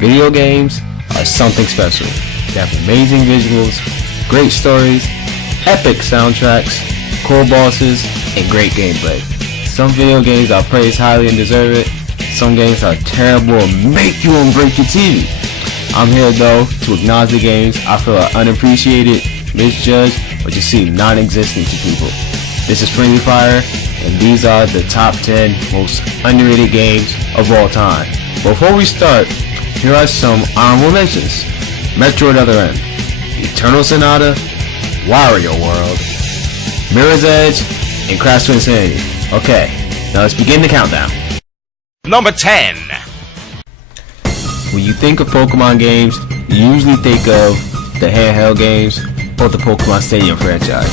Video games are something special. They have amazing visuals, great stories, epic soundtracks, cool bosses, and great gameplay. Some video games are praised highly and deserve it. Some games are terrible and make you want to break your TV. I'm here though to acknowledge the games I feel are unappreciated, misjudged, or just seem non-existent to people. This is Friendly Fire, and these are the top 10 most underrated games of all time. Before we start, here are some honorable mentions. Metroid Other M, Eternal Sonata, Wario World, Mirror's Edge, and Crash to Insanity. Okay, now let's begin the countdown. Number 10. When you think of Pokemon games, you usually think of the handheld games or the Pokemon Stadium franchise.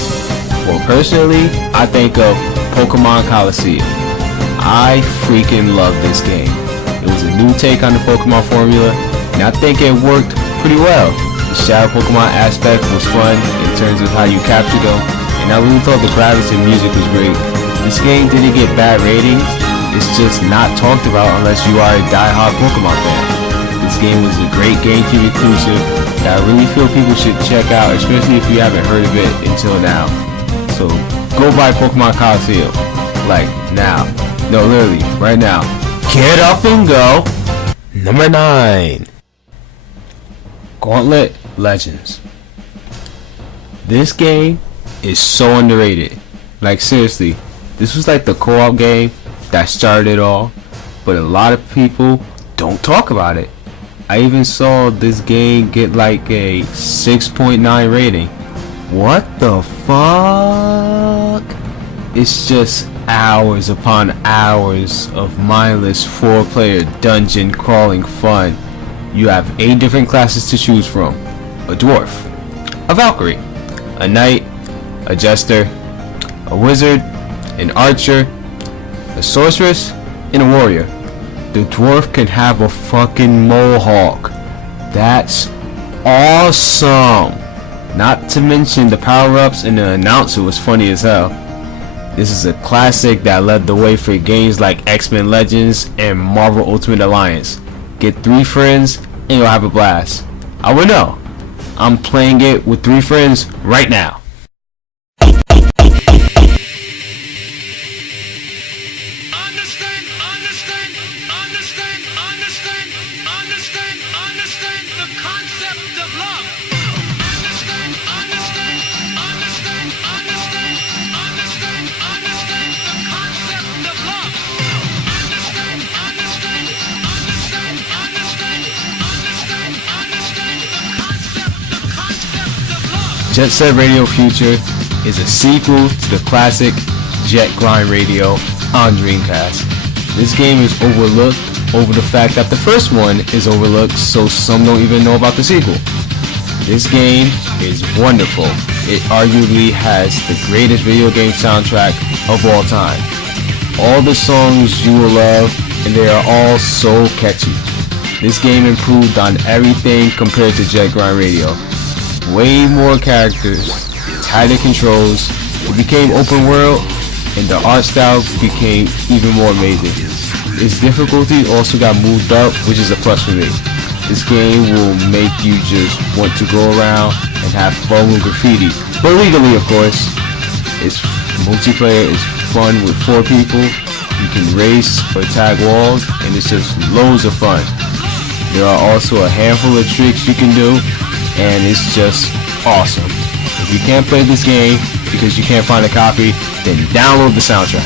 Well, personally, I think of Pokemon Colosseum. I freaking love this game. It was a new take on the Pokemon formula, and I think it worked pretty well. The Shadow Pokemon aspect was fun in terms of how you captured them, and I really thought the graphics and music was great. This game didn't get bad ratings, it's just not talked about unless you are a die-hard Pokemon fan. This game was a great GameCube exclusive that I really feel people should check out, especially if you haven't heard of it until now. So go buy Pokemon Colosseum, like now. No, literally, right now. Get up and go! Number 9. Gauntlet Legends. This game is so underrated. Like seriously, this was like the co-op game that started it all, but a lot of people don't talk about it. I even saw this game get like a 6.9 rating. What the fuck? It's just hours upon hours of mindless 4-player dungeon crawling fun. You have 8 different classes to choose from. A dwarf, a Valkyrie, a knight, a jester, a wizard, an archer, a sorceress, and a warrior. The dwarf can have a fucking mohawk. That's awesome. Not to mention the power-ups, and the announcer was funny as hell. This is a classic that led the way for games like X-Men Legends and Marvel Ultimate Alliance. Get 3 friends and you'll have a blast. I would know. I'm playing it with 3 friends right now. Understand the concept of love. Jet Set Radio Future is a sequel to the classic Jet Grind Radio on Dreamcast. This game is overlooked over the fact that the first one is overlooked, so some don't even know about the sequel. This game is wonderful. It arguably has the greatest video game soundtrack of all time. All the songs you will love, and they are all so catchy. This game improved on everything compared to Jet Grind Radio. Way more characters, tighter controls, it became open world, and the art style became even more amazing. Its difficulty also got moved up, which is a plus for me. This game will make you just want to go around and have fun with graffiti, but legally of course. Its multiplayer is fun with 4 people, you can race or tag walls, and it's just loads of fun. There are also a handful of tricks you can do, and it's just awesome. If you can't play this game because you can't find a copy, then download the soundtrack.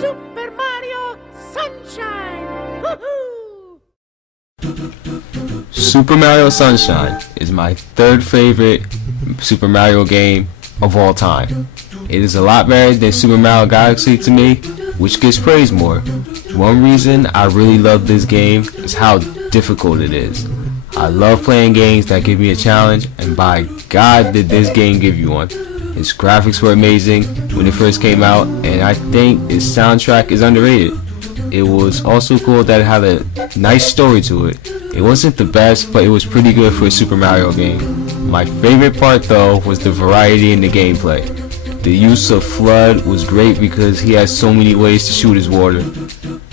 Super Mario Sunshine! Woohoo! Super Mario Sunshine is my 3rd favorite Super Mario game of all time. It is a lot better than Super Mario Galaxy to me, which gets praised more. One reason I really love this game is how difficult it is. I love playing games that give me a challenge, and by God did this game give you one. Its graphics were amazing when it first came out, and I think its soundtrack is underrated. It was also cool that it had a nice story to it. It wasn't the best, but it was pretty good for a Super Mario game. My favorite part though was the variety in the gameplay. The use of FLUDD was great because he had so many ways to shoot his water.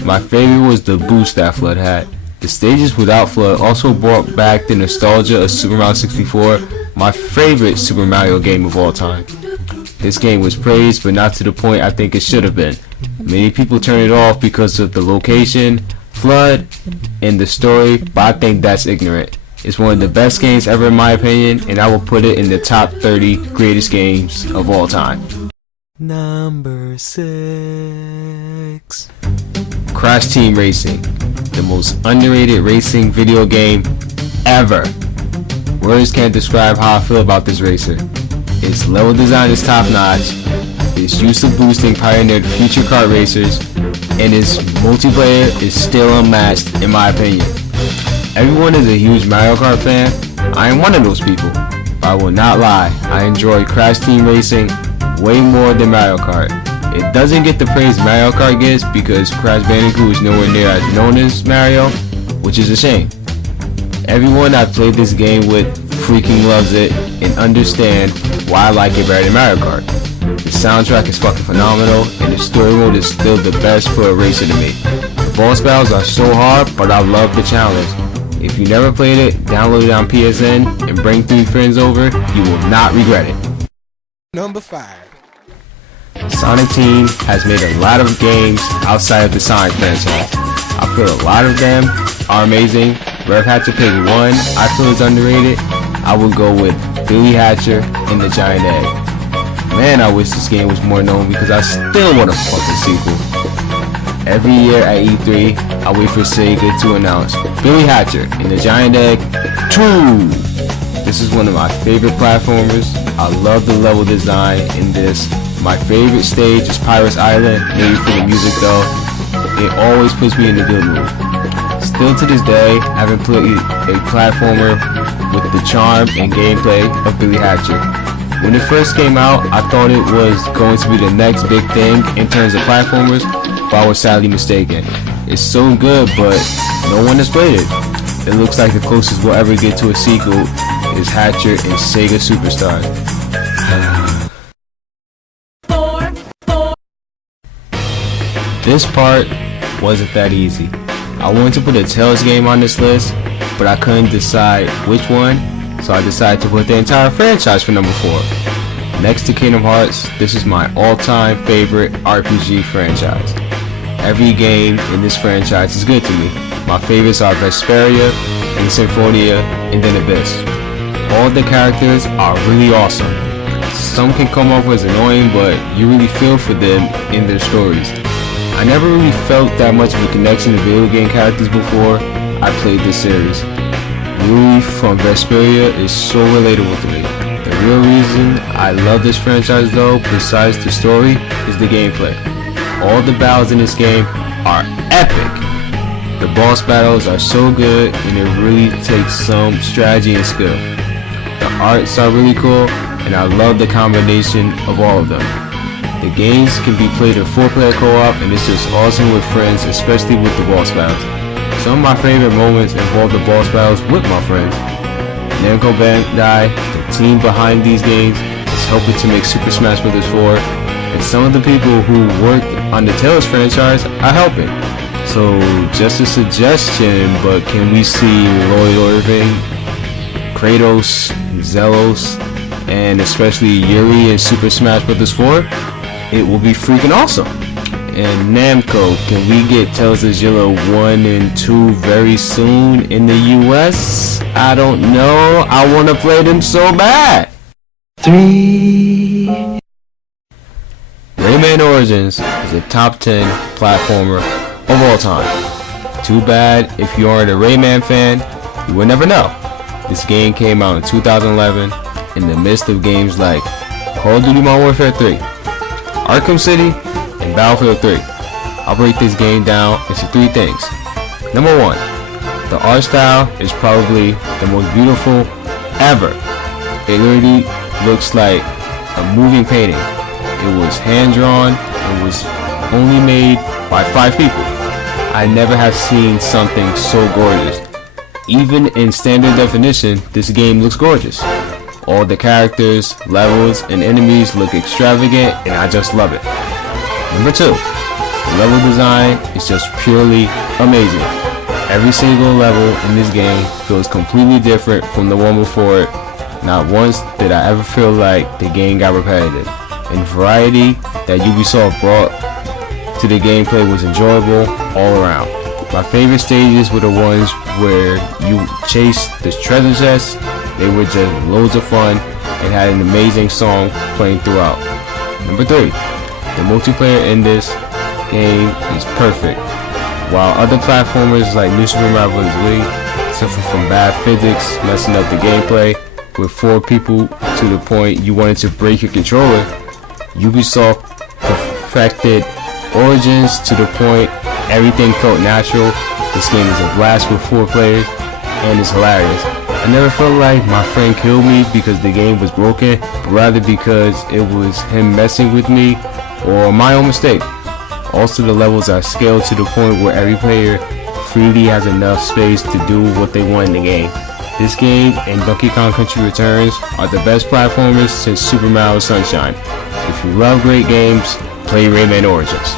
My favorite was the boost that FLUDD had. The stages without FLUDD also brought back the nostalgia of Super Mario 64, my favorite Super Mario game of all time. This game was praised, but not to the point I think it should have been. Many people turn it off because of the location, FLUDD, and the story, but I think that's ignorant. It's one of the best games ever in my opinion, and I will put it in the top 30 greatest games of all time. Number 6. Crash Team Racing, the most underrated racing video game ever. Words can't describe how I feel about this racer. Its level design is top notch, its use of boosting pioneered future kart racers, and its multiplayer is still unmatched in my opinion. Everyone is a huge Mario Kart fan. I am one of those people, but I will not lie, I enjoy Crash Team Racing way more than Mario Kart. It doesn't get the praise Mario Kart gets because Crash Bandicoot is nowhere near as known as Mario, which is a shame. Everyone I've played this game with freaking loves it and understand why I like it better than Mario Kart. The soundtrack is fucking phenomenal and the story mode is still the best for a racer to me. The boss battles are so hard, but I love the challenge. If you never played it, download it on PSN and bring 3 friends over, you will not regret it. Number 5. Sonic Team has made a lot of games outside of the Sonic franchise. I feel a lot of them are amazing, but if I had to pick one I feel is underrated, I would go with Billy Hatcher and the Giant Egg. Man, I wish this game was more known because I still want a fucking sequel. Every year at E3, I wait for Sega to announce Billy Hatcher and the Giant Egg 2. This is one of my favorite platformers. I love the level design in this. My favorite stage is Pirates Island, maybe for the music though. It always puts me in a good mood. Still to this day, I haven't played a platformer with the charm and gameplay of Billy Hatcher. When it first came out, I thought it was going to be the next big thing in terms of platformers, but I was sadly mistaken. It's so good, but no one has played it. It looks like the closest we'll ever get to a sequel is Hatcher and Sega Superstars. This part wasn't that easy. I wanted to put a Tales game on this list, but I couldn't decide which one, so I decided to put the entire franchise for number 4. Next to Kingdom Hearts, this is my all-time favorite RPG franchise. Every game in this franchise is good to me. My favorites are Vesperia, and Symphonia, and then Abyss. All the characters are really awesome. Some can come off as annoying, but you really feel for them in their stories. I never really felt that much of a connection to video game characters before I played this series. Yui from Vesperia is so relatable to me. The real reason I love this franchise though, besides the story, is the gameplay. All the battles in this game are epic. The boss battles are so good and it really takes some strategy and skill. The arts are really cool and I love the combination of all of them. The games can be played in 4-player co-op and it's just awesome with friends, especially with the boss battles. Some of my favorite moments involve the boss battles with my friends. Namco Bandai, the team behind these games, is helping to make Super Smash Bros. 4, and some of the people who worked on the Tales franchise are helping. So just a suggestion, but can we see Lloyd Irving, Kratos, Zelos, and especially Yuri in Super Smash Bros. 4? It will be freaking awesome. And Namco, can we get Tales of Zero 1 and 2 very soon in the US? I don't know. I want to play them so bad. 3. Rayman Origins is a top 10 platformer of all time. Too bad if you aren't a Rayman fan, you will never know. This game came out in 2011 in the midst of games like Call of Duty Modern Warfare 3, Arkham City, and Battlefield 3. I'll break this game down into 3 things. Number 1, the art style is probably the most beautiful ever. It literally looks like a moving painting. It was hand drawn, it was only made by 5 people. I never have seen something so gorgeous. Even in standard definition, this game looks gorgeous. All the characters, levels, and enemies look extravagant, and I just love it. Number 2, the level design is just purely amazing. Every single level in this game feels completely different from the one before it. Not once did I ever feel like the game got repetitive. And variety that Ubisoft brought to the gameplay was enjoyable all around. My favorite stages were the ones where you chased the treasure chest. They were just loads of fun and had an amazing song playing throughout. Number 3, the multiplayer in this game is perfect. While other platformers like New Super Mario Bros. Wii suffer from bad physics messing up the gameplay with 4 people to the point you wanted to break your controller, Ubisoft perfected Origins to the point everything felt natural. This game is a blast with 4 players and it's hilarious. I never felt like my friend killed me because the game was broken, but rather because it was him messing with me or my own mistake. Also, the levels are scaled to the point where every player freely has enough space to do what they want in the game. This game and Donkey Kong Country Returns are the best platformers since Super Mario Sunshine. If you love great games, play Rayman Origins.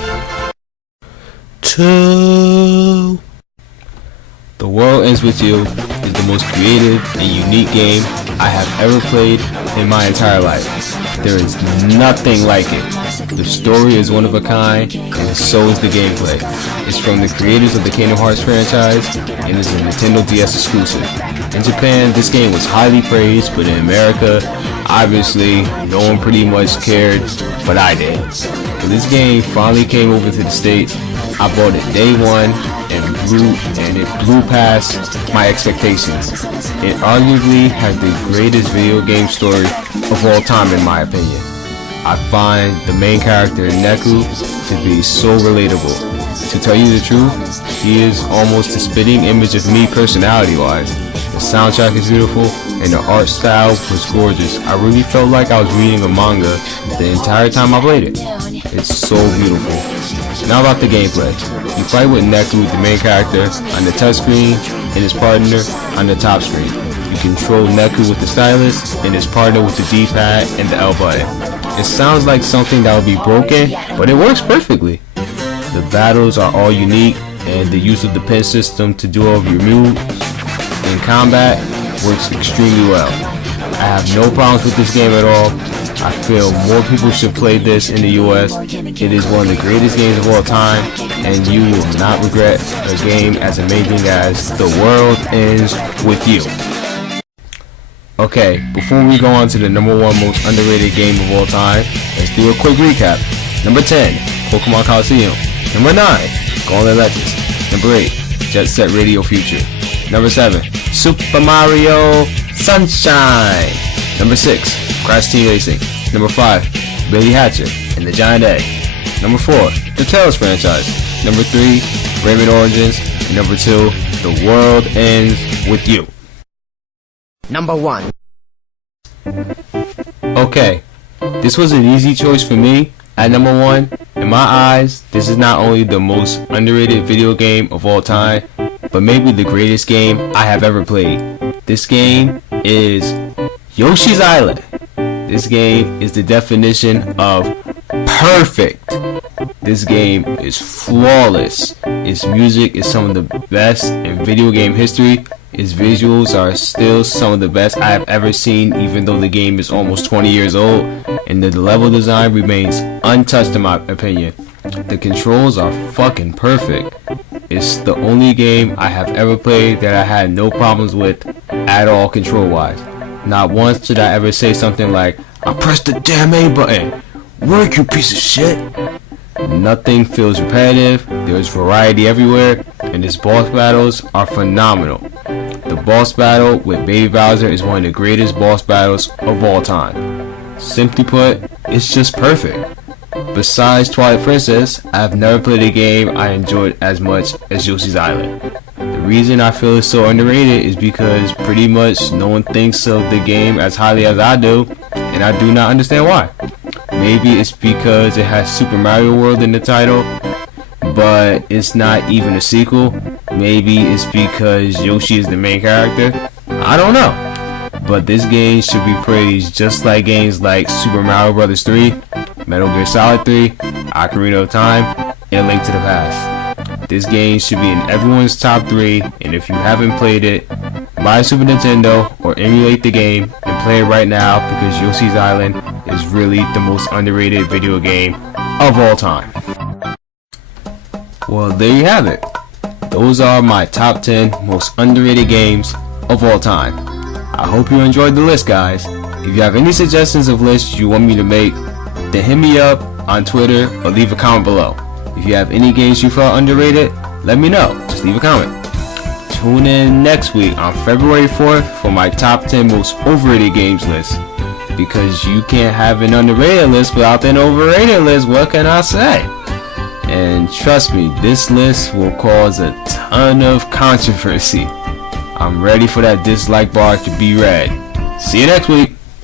2. The World Ends With You is the most creative and unique game I have ever played in my entire life. There is nothing like it. The story is one of a kind, and so is the gameplay. It's from the creators of the Kingdom Hearts franchise, and is a Nintendo DS exclusive. In Japan, this game was highly praised, but in America, obviously, no one pretty much cared, but I did. When this game finally came over to the States, I bought it day one, and it blew past my expectations. It arguably has the greatest video game story of all time in my opinion. I find the main character Neku to be so relatable. To tell you the truth, he is almost a spitting image of me personality wise. The soundtrack is beautiful and the art style was gorgeous. I really felt like I was reading a manga the entire time I played it. It's so beautiful. Now about the gameplay. You fight with Neku, the main character, on the touchscreen and his partner on the top screen. You control Neku with the stylus and his partner with the D-pad and the L button. It sounds like something that would be broken, but it works perfectly. The battles are all unique and the use of the pin system to do all of your moves in combat works extremely well. I have no problems with this game at all. I feel more people should play this in the US. It is one of the greatest games of all time, and you will not regret a game as amazing as The World Ends With You. Okay, before we go on to the number 1 most underrated game of all time, let's do a quick recap. Number 10, Pokemon Colosseum. Number 9, Gauntlet Legends. Number 8, Jet Set Radio Future. Number 7, Super Mario Sunshine. Number 6, Crash Team Racing. Number 5, Billy Hatcher and the Giant Egg. Number 4, the Tails franchise. Number 3, Rayman Origins. And number 2, The World Ends With You. Number 1. Okay, this was an easy choice for me. At number 1, in my eyes, this is not only the most underrated video game of all time, but maybe the greatest game I have ever played. This game is Yoshi's Island. This game is the definition of perfect. This game is flawless. Its music is some of the best in video game history. Its visuals are still some of the best I have ever seen, even though the game is almost 20 years old, and the level design remains untouched in my opinion. The controls are fucking perfect. It's the only game I have ever played that I had no problems with at all control wise. Not once did I ever say something like, I pressed the damn A button. Work, you piece of shit. Nothing feels repetitive, there's variety everywhere, and its boss battles are phenomenal. The boss battle with Baby Bowser is one of the greatest boss battles of all time. Simply put, it's just perfect. Besides Twilight Princess, I have never played a game I enjoyed as much as Yoshi's Island. The reason I feel it's so underrated is because pretty much no one thinks of the game as highly as I do, and I do not understand why. Maybe it's because it has Super Mario World in the title, but it's not even a sequel. Maybe it's because Yoshi is the main character. I don't know. but this game should be praised just like games like Super Mario Bros. 3, Metal Gear Solid 3, Ocarina of Time, and A Link to the Past. This game should be in everyone's top 3, and if you haven't played it, buy a Super Nintendo or emulate the game and play it right now, because Yoshi's Island is really the most underrated video game of all time. Well, there you have it. Those are my top 10 most underrated games of all time. I hope you enjoyed the list, guys. If you have any suggestions of lists you want me to make, then hit me up on Twitter or leave a comment below. If you have any games you felt underrated, let me know. Just leave a comment. Tune in next week on February 4th for my top 10 most overrated games list. Because you can't have an underrated list without an overrated list, what can I say? And trust me, this list will cause a ton of controversy. I'm ready for that dislike bar to be read. See you next week.